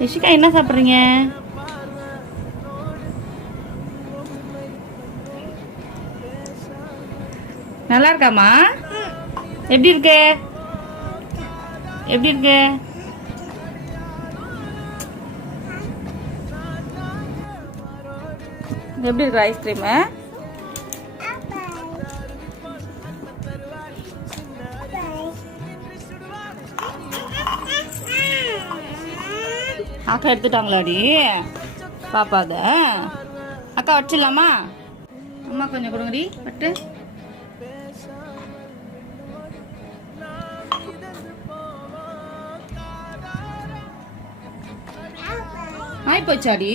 ரிஷிகா என்ன சாப்பிட்றீங்க? நல்லா இருக்காமா? எப்படி இருக்கு? எப்படி இருக்கு? எப்படி இருக்கு ஐஸ்கிரீமு? அக்கா எடுத்துட்டாங்களாடி பாப்பா? அத அக்கா வச்சிடலாமா? அம்மா கொஞ்சம் கொடுங்கடி வட்டு. ஆய் போச்சாடி?